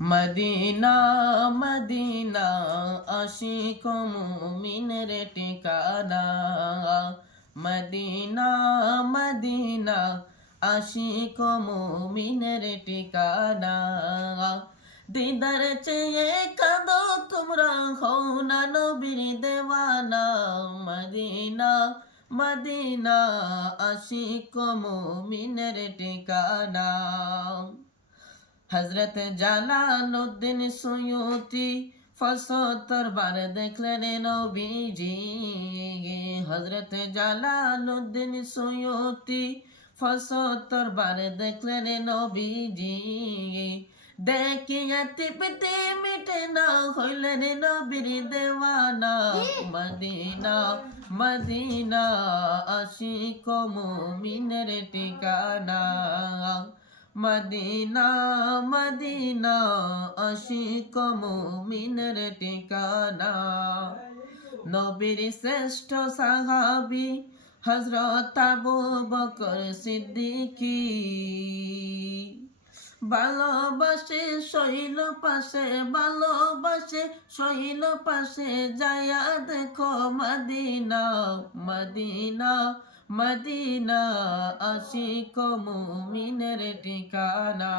Medina Medina Ashiq মুমিনের ঠিকানা Medina Medina Ashiq মুমিনের ঠিকানা দিদার চেয়ে কাঁদো তোমরা হও না নবীর দেওয়ানা মদিনা মদিনা আশিক মুমিনের ঠিকানা হজরত জালালউদ্দিন সুয়ুতি ৭৫ বার দেখলেন নবীজি হজরত জালালউদ্দিন সুয়ুতি ৭৫ বার দেখলেন নবীজি দেখিয়া তৃপ্তি মিটে না হইলেন নবীর দেওয়ানা মদিনা মদিনা আশিক মুমিনের ঠিকানা মদিনা মদিনা আশিক মুমিনের ঠিকানা নবীর শ্রেষ্ঠ সাহাবী হযরত আবু বকর সিদ্দিকী ভালোবাসে শৈল পাশে ভালোবাসে শৈল পাশে যায়া দেখো মদিনা মদিনা মদিনা আশিক মুমিনের ঠিকানা।